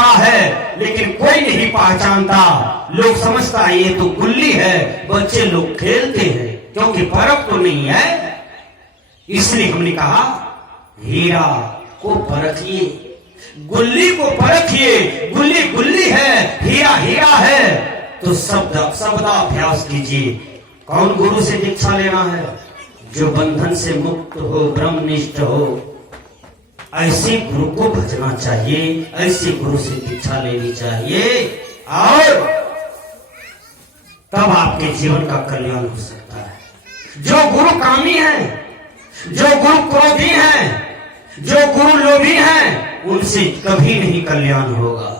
बड़ा है, लेकिन कोई नहीं पहचानता। लोग समझता है ये तो गुल्ली है, बच्चे लोग खेलते हैं, क्योंकि फर्क तो नहीं है। इसलिए हमने कहा हीरा को परखिए, गुल्ली को परखिए। गुल्ली गुल्ली है, हीरा हीरा है। तो शब्दाभ्यास कीजिए। कौन गुरु से दीक्षा लेना है? जो बंधन से मुक्त हो, ब्रह्मनिष्ठ हो, ऐसे गुरु को भजना चाहिए, ऐसे गुरु से दीक्षा लेनी चाहिए, और तब आपके जीवन का कल्याण हो सकता है। जो गुरु कामी है, जो गुरु क्रोधी है, जो गुरु लोभी है, उनसे कभी नहीं कल्याण होगा।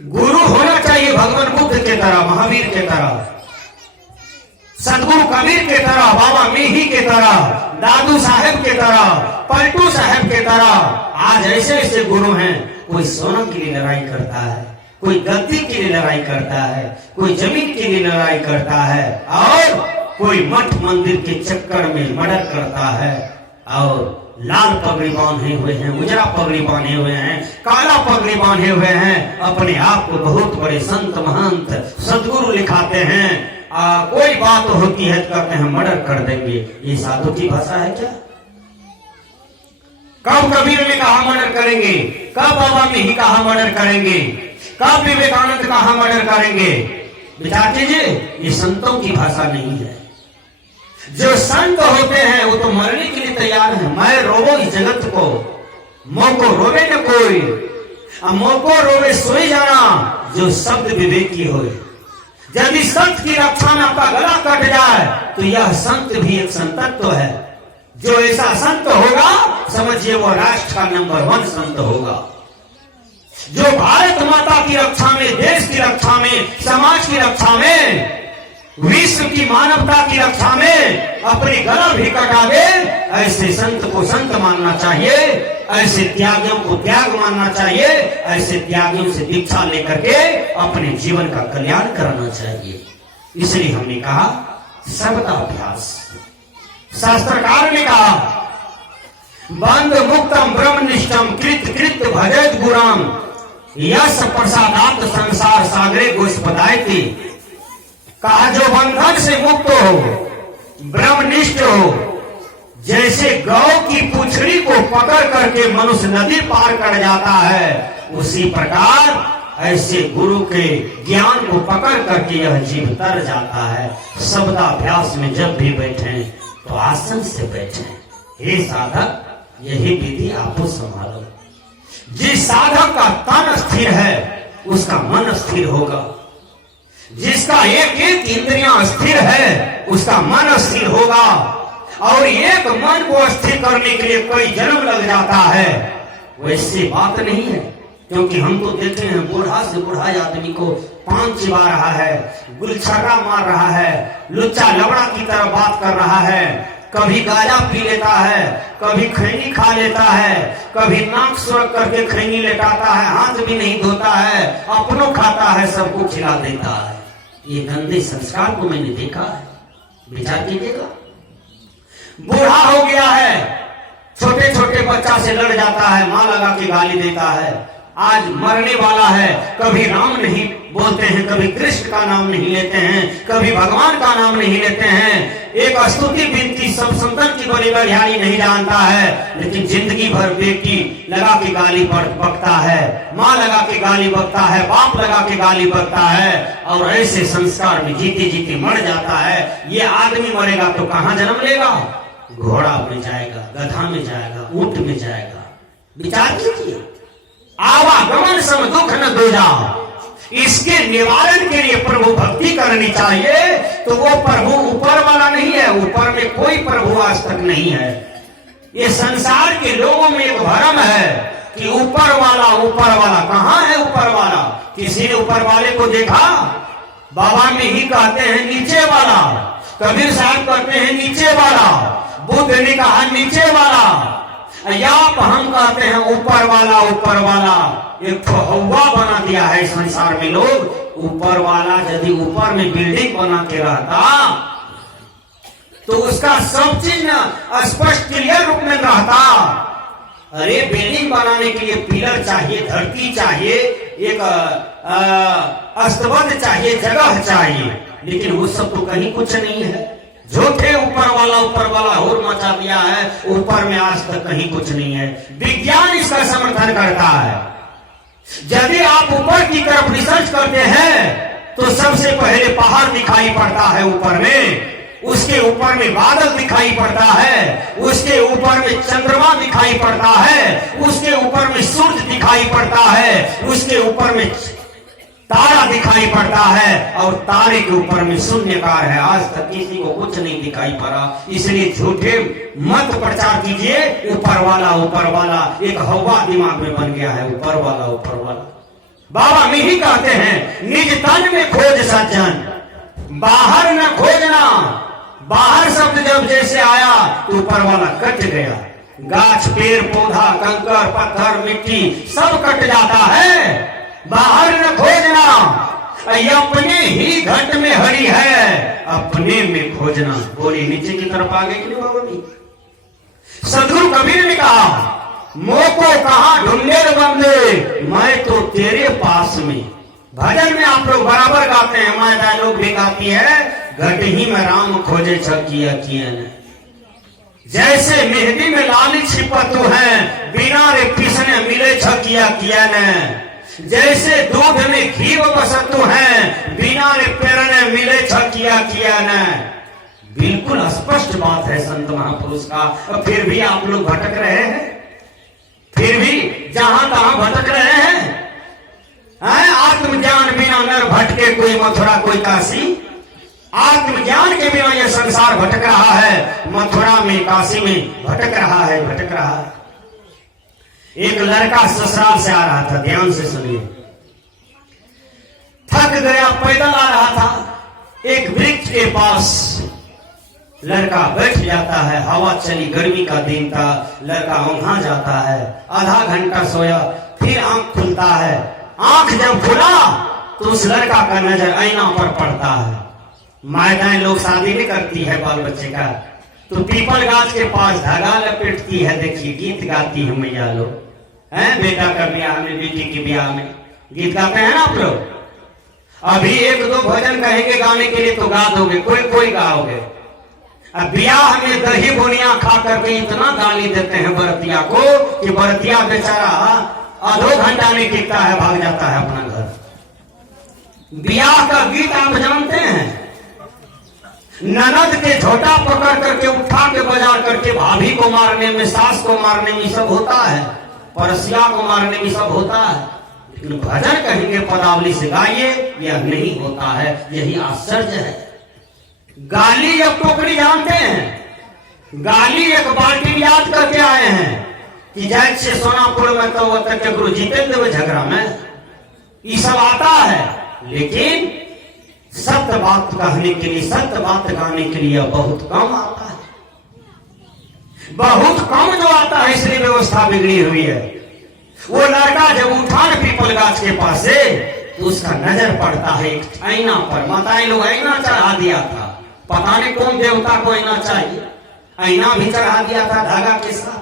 गुरु होना चाहिए भगवान बुद्ध के तरह, महावीर के तरह, सदगुरु कबीर के तरह, बाबा मीही के तरह, दादू साहेब के तरह, पलटू साहेब के तरह। आज ऐसे ऐसे गुरु हैं, कोई सोना के लिए लड़ाई करता है, कोई गद्दी के लिए लड़ाई करता है, कोई जमीन के लिए लड़ाई करता है, और कोई मठ मंदिर के चक्कर में मर्डर करता है, और लाल पगड़ी बांधे हुए हैं, उजरा पगड़ी बांधे हुए हैं, काला पगड़ी बांधे हुए हैं, अपने आप को बहुत बड़े संत महंत सदगुरु लिखाते हैं। कोई बात होती है तो कहते हैं मर्डर कर देंगे। ये साधु की भाषा है क्या? कब कबीर ने कहा मर्डर करेंगे, कब बाबा में ही कहा मर्डर करेंगे, कब विवेकानंद कहा मर्डर करेंगे? विचार कीजिए, ये संतों की भाषा नहीं है। जो संत होते हैं वो तो मरने के लिए तैयार है। मैं रोवो इस जगत को, मोको रोवे न कोई, मोको रोवे सोई जाना, जो शब्द विवेकी होए। जब इस संत की रक्षा में आपका गला कट जाए तो यह संत भी एक संतत्व है। जो ऐसा संत होगा समझिए वो राष्ट्र का नंबर 1 संत होगा। जो भारत माता की रक्षा में, देश की रक्षा में, समाज की रक्षा में, विश्व की मानवता की रक्षा में अपनी गला भी कटा दे, ऐसे संत को संत मानना चाहिए, ऐसे त्यागियों को त्याग मानना चाहिए, ऐसे त्यागियों से दीक्षा लेकर के अपने जीवन का कल्याण करना चाहिए। इसलिए हमने कहा शब्दाभ्यास। शास्त्रकार ने कहा बंध मुक्तम ब्रह्मनिष्ठम कृत कृत भजत गुराम यश प्रसादात संसार सागरे गोस्पदायति। कहा जो बंधन से मुक्त हो, ब्रह्मनिष्ठ हो, जैसे गौ की पूंछड़ी को पकड़ करके मनुष्य नदी पार कर जाता है, उसी प्रकार ऐसे गुरु के ज्ञान को पकड़ करके यह जीव तर जाता है। शब्दाभ्यास में जब भी बैठे तो आसन से बैठे। हे साधक, यही विधि आपको संभालो। जिस साधक का तन स्थिर है उसका मन स्थिर होगा, जिसका एक एक इंद्रियां स्थिर है उसका मन स्थिर होगा, और एक मन को स्थिर करने के लिए कई जन्म लग जाता है। वैसी बात नहीं है, क्योंकि हम तो देखे हैं बूढ़ा से बूढ़ा आदमी को पान चिबा रहा है, गुलछर्रा मार रहा है, लुच्चा लवड़ा की तरह बात कर रहा है, कभी गाजा पी लेता है, कभी खैनी खा लेता है, कभी नाक सुरख करके खैनी लेटाता है, हाथ भी नहीं धोता है, अपनों खाता है, सबको खिला देता है। ये गंदे संस्कार को मैंने देखा है, विचार कीजिएगा। बूढ़ा हो गया है, छोटे छोटे बच्चा से लड़ जाता है, मां लगा के गाली देता है, आज मरने वाला है, कभी राम नहीं बोलते हैं, कभी कृष्ण का नाम नहीं लेते हैं, कभी भगवान का नाम नहीं लेते हैं, एक स्तुति विनती सब संतन की बड़ी बड़ियाई नहीं जानता है, लेकिन जिंदगी भर बेटी लगा के गाली बकता है, माँ लगा के गाली बकता है, बाप लगा के गाली बकता है, और ऐसे संस्कार में जीते जीते मर जाता है। ये आदमी मरेगा तो कहाँ जन्म लेगा? घोड़ा में जाएगा, गधा में जाएगा, ऊंट में जाएगा। विचार कीजिए। आवागमन सम दुख न दूजा, इसके निवारण के लिए प्रभु भक्ति करनी चाहिए। तो वो प्रभु ऊपर वाला नहीं है, ऊपर में कोई प्रभु आज तक नहीं है। ये संसार के लोगों में एक भ्रम है कि ऊपर वाला कहाँ है? ऊपर वाला किसी ने ऊपर वाले को देखा? बाबा में ही कहते हैं नीचे वाला, कबीर साहब कहते हैं नीचे वाला, बुद्ध ने कहा नीचे वाला, या हम कहते हैं ऊपर वाला। ऊपर वाला एक हवा बना दिया है संसार में लोग। ऊपर वाला यदि ऊपर में बिल्डिंग बना के रहता तो उसका सब चीज स्पष्ट क्लियर रूप में रहता, अरे बिल्डिंग बनाने के लिए पिलर चाहिए, धरती चाहिए, एक अस्तबद्ध चाहिए, जगह चाहिए, लेकिन वो सब तो कहीं कुछ नहीं है। झूठे ऊपर वाला और मचा दिया है, ऊपर में आज तक कहीं कुछ नहीं है। विज्ञान इसका समर्थन करता है। यदि आप ऊपर की तरफ रिसर्च करते हैं तो सबसे पहले पहाड़ दिखाई पड़ता है ऊपर में, उसके ऊपर में बादल दिखाई पड़ता है, उसके ऊपर में चंद्रमा दिखाई पड़ता है, उसके ऊपर में सूरज दिखाई पड़ता है, उसके ऊपर में तारा दिखाई पड़ता है, और तारे के ऊपर में शून्यकार है। आज तक किसी को कुछ नहीं दिखाई पड़ा। इसलिए झूठे मत प्रचार कीजिए। ऊपर वाला एक हवा दिमाग में बन गया है, ऊपर वाला। बाबा मिही कहते हैं, निज तन में खोज सज्जन, बाहर न खोजना। बाहर शब्द जब जैसे आया तो ऊपर वाला कट गया। गाछ, पेड़, पौधा, कंकर, पत्थर, मिट्टी सब कट जाता है। बाहर न खोजना, अपने ही घट में हरी है, अपने में खोजना। बोली नीचे की तरफ आगे के लिए बाबा जी। सदगुरु कबीर ने कहा, मोको कहां ढूंढे बंदे, मैं तो तेरे पास में। भजन में आप लोग बराबर गाते हैं, माया लोग भी गाती है, घट ही में राम खोजे छकिया किया ने। जैसे मेहंदी में लाली छिपतु है, बिना रे पिसने मिले छकिया किया ने। जैसे दूध में घी बसतु है, बिना रे पेरने मिले छकिया किया ने। बिल्कुल स्पष्ट बात है संत महापुरुष का। फिर भी आप लोग भटक रहे हैं, फिर भी जहां तहां भटक रहे हैं। आत्मज्ञान बिना नर भटके, कोई मथुरा कोई काशी। आत्मज्ञान के बिना यह संसार भटक रहा है, मथुरा में काशी में भटक रहा है। एक लड़का ससुराल से आ रहा था, ध्यान से सुनिए। थक गया, पैदल आ रहा था। एक वृक्ष के पास लड़का बैठ जाता है। हवा चली, गर्मी का दिन था। लड़का वहां जाता है, आधा घंटा सोया, फिर आंख खुलता है। आंख जब खुला तो उस लड़का का नजर आईना पर पड़ता है। माताएं लोग शादी नहीं करती है बाल बच्चे का, तो पीपल गाछ के पास धागा लपेटती है। देखिए गीत गाती है मैया लोग, हैं बेटा का ब्याह में, बेटी के ब्याह में गीत गाते हैं ना आप लोग। अभी एक दो भजन कहेंगे गाने के लिए तो गा दोगे, कोई गाओगे। अब ब्याह में दही बुनिया खा करके इतना गाली देते हैं बरतिया को कि बरतिया बेचारा आधो घंटा नहीं टिकता है, भाग जाता है अपना घर। ब्याह का गीत आप जानते हैं, ननद के झोटा पकड़ करके उठा के बजा करके भाभी को मारने में, सास को मारने में सब होता है, परसिया को मारने में सब होता है। लेकिन भजन कहेंगे पदावली से गाइए, यह नहीं होता है। यही आश्चर्य है। गाली एक टोकरी जानते हैं, गाली एक बाल्टी याद करके आए हैं कि जैसे से सोनापुर में तो के गुरु जीते देवे झगड़ा में, ये सब आता है। लेकिन सत्य बात कहने के लिए, सत्य बात गाने के लिए बहुत कम आता है, बहुत कम जो आता है। इसलिए व्यवस्था बिगड़ी हुई है। वो लड़का जब उठा न पीपल गाछ के पास से, तो उसका नजर पड़ता है एक आईना पर। माताएं लोग आईना चढ़ा दिया था, पता नहीं कौन देवता को आईना चाहिए, आईना भी चढ़ा दिया था धागा के साथ।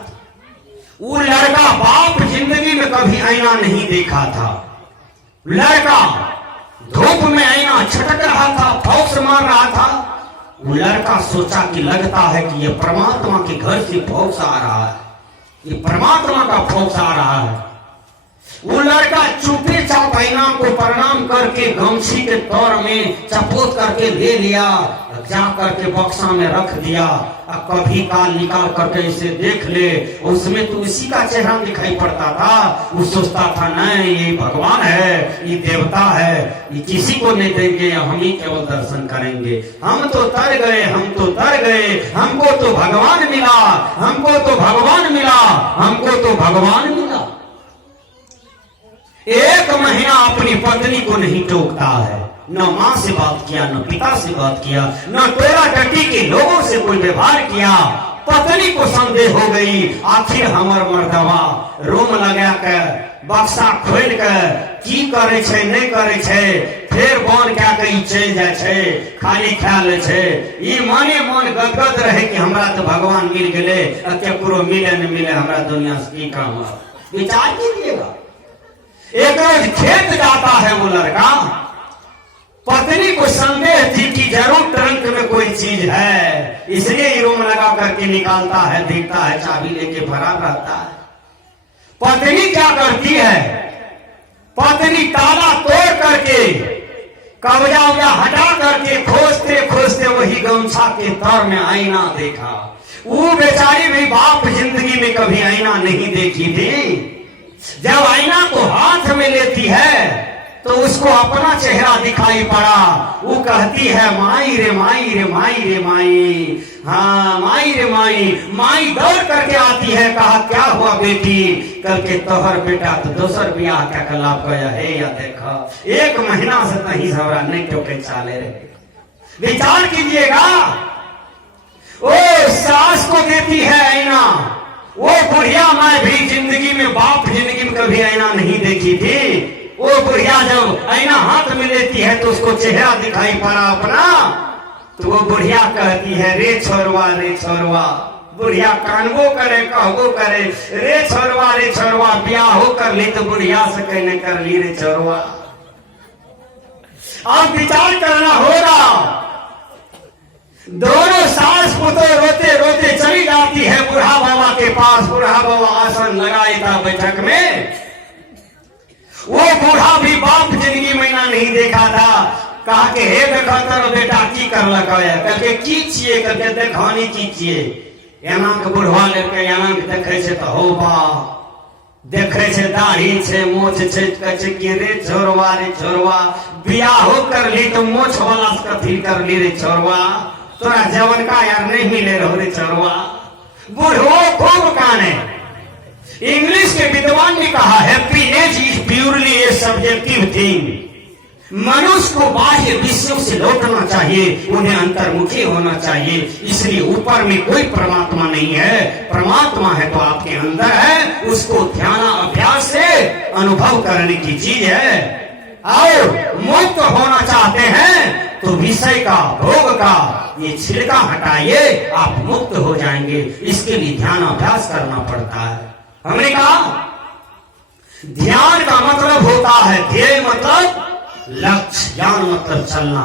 वो लड़का बाप जिंदगी में कभी आईना नहीं देखा था। लड़का धूप में आईना छटक रहा था, फौस मार रहा था। वो लड़का सोचा कि लगता है कि ये परमात्मा के घर से फौस आ रहा है, ये परमात्मा का फौस आ रहा है। वो लड़का चुपे चाप आईना को प्रणाम करके गमछी के तौर में चपोत करके ले लिया, जा करके बक्सा में रख दिया। अब कभी काल निकाल करके इसे देख ले, उसमें तो इसी का चेहरा दिखाई पड़ता था। वो सोचता था नहीं ये भगवान है, ये देवता है, ये किसी को नहीं देंगे, हम ही केवल दर्शन करेंगे। हम तो तर गए, हम तो तर गए, हमको तो भगवान मिला, हमको तो भगवान मिला, हमको तो भगवान मिला। एक महीना अपनी पत्नी को नहीं टोकता है, न माँ से बात किया, न पिता से बात किया, न टोला टट्टी के लोगों से कोई व्यवहार किया। पत्नी को संदेह हो गई, आखिर हमर मर्दवा रोम लगा के बक्सा खोल के की करे छे नहीं करे छे, फिर बन क्या कहीं चल जाए छे, खाली ख्याल छे। ये माने मन गदगद रहे कि हमरा तो भगवान मिल गए, केकरो मिले न मिले हमरा दुनिया से की काम है। विचार कीजिएगा, एक रोज खेत जाता है वो लड़का, पत्नी को संदेह थी कि जरूर ट्रंक में कोई चीज है, इसलिए ही रोम लगा करके निकालता है, देखता है, चाबी लेके फरार रहता है। पत्नी क्या करती है, पत्नी ताला तोड़ करके कब्जा उब्जा हटा करके खोजते खोजते वही गमछा के तर में आईना देखा। वो बेचारी भी बाप जिंदगी में कभी आईना नहीं देखी थी। जब आईना को हाथ में लेती है तो उसको अपना चेहरा दिखाई पड़ा। वो कहती है माई रे माई रे माई रे माई, हाँ माई रे माई। माई दौड़ करके आती है, कहा क्या हुआ बेटी, करके तोहर बेटा तो दोसर ब्याह क्या कला गया है, या देखा 1 महीना से नहीं सवरा नहीं टोके चाले रहे। विचार कीजिएगा, ओ सास को देती है आईना, वो बुढ़िया मैं भी जिंदगी में बाप जिंदगी में कभी आईना नहीं देखी थी। वो बुढ़िया जब आईना हाथ में लेती है तो उसको चेहरा दिखाई पड़ा अपना, तो वो बुढ़िया कहती है रे छोरवा रे छोरवा। बुढ़िया कानबो करे कहबो करे रे छोरवा ब्याह हो कर ली तो बुढ़िया से कहने कर ली रे छोरवा। अब विचार करना होगा, दोनों सास पुत्र रोते रोते चली जाती है बूढ़ा बाबा के पास। बूढ़ा बाबा आसन लगाए था बैठक में। वो बूढ़ा भी बाप जिंदगी में ना नहीं देखा था। कहा के हे देखा तर बेटा की कर लगाया, करके की छिए, करके देखानी की छिए। एना के बुढ़वा लेके एना के देखे छे तो हो बा, देखे छे दाढ़ी छे मोछ छे, कहे कि रे छोरवा बियाह हो कर ली तो मोछ वाला कथी कर ली रे छोरवा, तोरा जवन का यार नहीं मिले रहो रे छोरवा। बुढ़ो खूब काने। इंग्लिश के विद्वान ने कहा happiness is purely A subjective thing. मनुष्य को बाह्य विषयों से लौटना चाहिए, उन्हें अंतर्मुखी होना चाहिए। इसलिए ऊपर में कोई परमात्मा नहीं है, परमात्मा है तो आपके अंदर है। उसको ध्यान अभ्यास से अनुभव करने की चीज है। और मुक्त होना चाहते हैं तो विषय का भोग का ये छिलका हटाइए, आप मुक्त हो जाएंगे। इसके लिए ध्यान अभ्यास करना पड़ता है। हमने कहा ध्यान का मतलब होता है ध्येय मतलब लक्ष्य, ज्ञान मतलब चलना।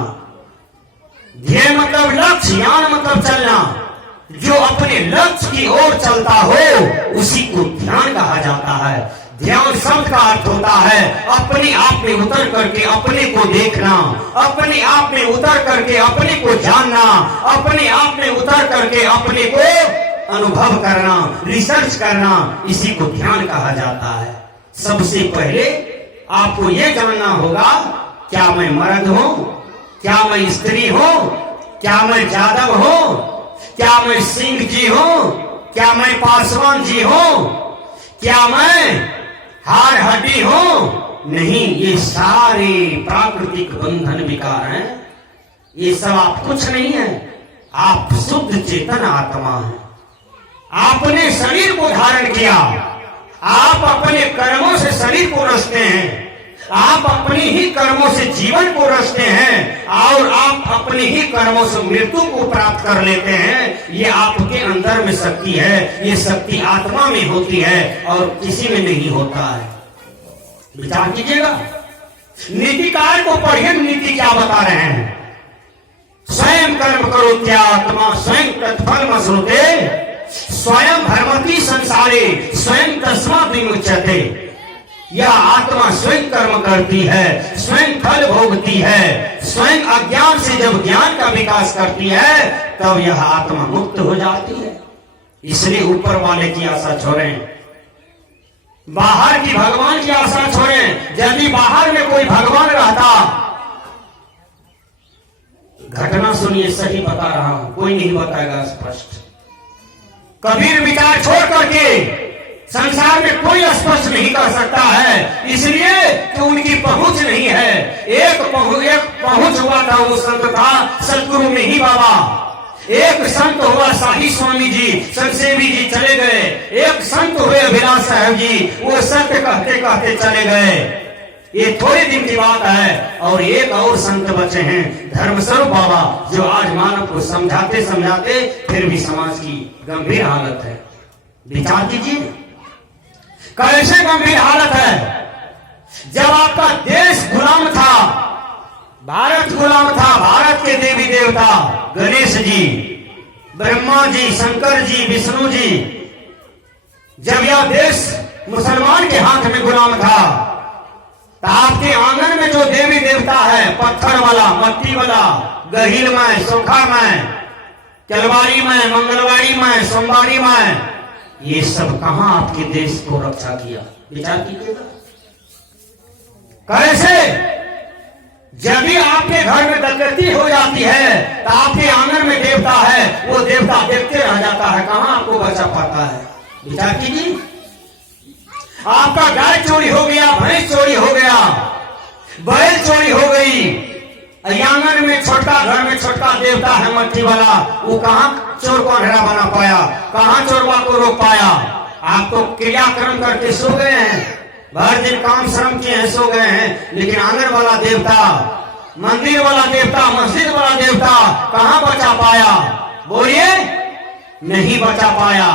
ध्येय मतलब लक्ष्य, ज्ञान मतलब चलना। जो अपने लक्ष्य की ओर चलता हो उसी को ध्यान कहा जाता है। ध्यान शब्द का अर्थ होता है अपने आप में उतर करके अपने को देखना, अपने आप में उतर करके अपने को जानना, अपने आप में उतर करके अपने को अनुभव करना, रिसर्च करना, इसी को ध्यान कहा जाता है। सबसे पहले आपको यह जानना होगा क्या मैं मर्द हूं, क्या मैं स्त्री हूं, क्या मैं यादव हूं, क्या मैं सिंह जी हूं, क्या मैं पासवान जी हूं, क्या मैं हाड़ हड्डी हूं। नहीं, ये सारे प्राकृतिक बंधन विकार हैं। ये सब आप कुछ नहीं है, आप शुद्ध चेतन आत्मा है। आपने शरीर को धारण किया, आप अपने कर्मों से शरीर को रचते हैं, आप अपनी ही कर्मों से जीवन को रचते हैं और आप अपनी ही कर्मों से मृत्यु को प्राप्त कर लेते हैं। ये आपके अंदर में शक्ति है, ये शक्ति आत्मा में होती है और किसी में नहीं होता है। विचार कीजिएगा, नीतिकार को पढ़िए, नीति क्या बता रहे हैं। स्वयं कर्म करो क्या आत्मा स्वयं तत्फल मसरूते, स्वयं धर्मति संसारे स्वयं तस्मात् विमुच्यते। यह आत्मा स्वयं कर्म करती है, स्वयं फल भोगती है। स्वयं अज्ञान से जब ज्ञान का विकास करती है तब यह आत्मा मुक्त हो जाती है। इसलिए ऊपर वाले की आशा छोड़ें, बाहर की भगवान की आशा छोड़ें। यदि बाहर में कोई भगवान रहता, घटना सुनिए, सही बता रहा हूं, कोई नहीं बताएगा स्पष्ट। कबीर विचार छोड़ करके संसार में कोई स्पष्ट नहीं कर सकता है, इसलिए कि उनकी पहुंच नहीं है। एक पहुंच हुआ था, वो संत था सतगुरु में ही बाबा। एक संत हुआ शाही स्वामी जी, संतसेवी जी चले गए। एक संत हुए अभिलाष साहब जी, वो सत्य कहते कहते चले गए। ये थोड़े दिन की बात है। और एक और संत बचे हैं, धर्मस्वरूप बाबा, जो आज मानव को समझाते समझाते फिर भी समाज की गंभीर हालत है। विचार कीजिए कैसे गंभीर हालत है। जब आपका देश गुलाम था, भारत गुलाम था, भारत के देवी देवता गणेश जी, ब्रह्मा जी, शंकर जी, विष्णु जी, जब यह देश मुसलमान के हाथ में गुलाम था, तो आपके आंगन में जो देवी देवता है, पत्थर वाला, मट्टी वाला, गहील में, सोखा में, चलवाड़ी में, मंगलवाड़ी में, सोमवारी में, ये सब कहां आपके देश को रक्षा किया? विचार कीजिएगा कैसे। जब भी आपके घर में डकैती हो जाती है तो आपके आंगन में देवता है, वो देवता देखते रह जाता है, कहां आपको बचा पाता है। विचार कीजिए, आपका गाय चोरी हो गया, भैंस चोरी हो गया, बैल चोरी हो गई, आंगन में छोटा, घर में छोटा देवता है मट्टी वाला, वो कहां चोर को अंधेरा बना पाया, कहां चोरवा को रोक पाया। आप तो क्रियाक्रम करके सो गए हैं, भर दिन काम श्रम किए हैं, सो गए हैं, लेकिन आंगन वाला देवता, मंदिर वाला देवता, मस्जिद वाला देवता कहां बचा पाया? बोलिए, नहीं बचा पाया।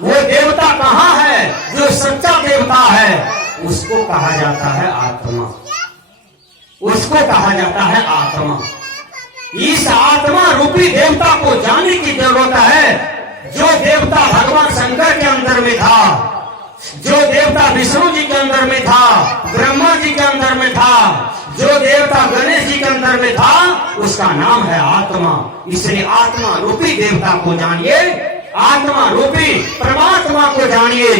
वो देवता कहां है जो सच्चा देवता है? उसको कहा जाता है आत्मा, उसको कहा जाता है आत्मा। इस आत्मा रूपी देवता को जानने की जरूरत है। जो देवता भगवान शंकर के अंदर में था, जो देवता विष्णु जी के अंदर में था, ब्रह्मा जी के अंदर में था, जो देवता गणेश जी के अंदर में था, उसका नाम है आत्मा। इसलिए आत्मा रूपी देवता को जानिए, आत्मा रूपी परमात्मा को जानिए,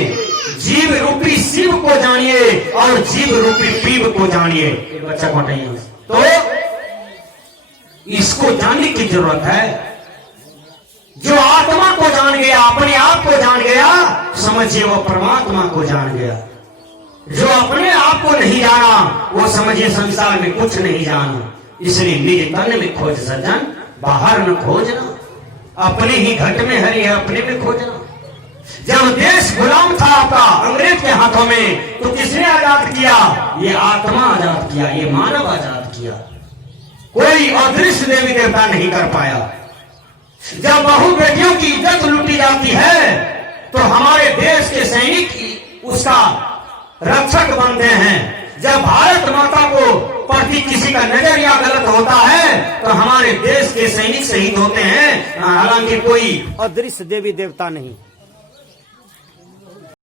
जीव रूपी शिव को जानिए और जीव रूपी पीव को जानिए। ये बच्चा को नहीं, तो इसको जानने की जरूरत है। जो आत्मा को जान गया, अपने आप को जान गया, समझिए वो परमात्मा को जान गया। जो अपने आप को नहीं जाना, वो समझिए संसार में कुछ नहीं जाना। इसलिए निज तन में खोज सज्जन, बाहर न खोजना, अपने ही घट में हरि है, अपने में खोजना। जब देश गुलाम था आपका अंग्रेज के हाथों में, तो किसने आजाद किया? ये आत्मा आजाद किया, ये मानव आजाद किया। कोई अदृश्य देवी देवता नहीं कर पाया। जब बहु बेटियों की इज्जत लूटी जाती है, तो हमारे देश के सैनिक उसका रक्षक बनते हैं। जब भारत माता को प्रति किसी का नजरिया गलत होता है, तो हमारे देश के सैनिक शहीद होते हैं, हालांकि कोई अदृश्य देवी देवता नहीं।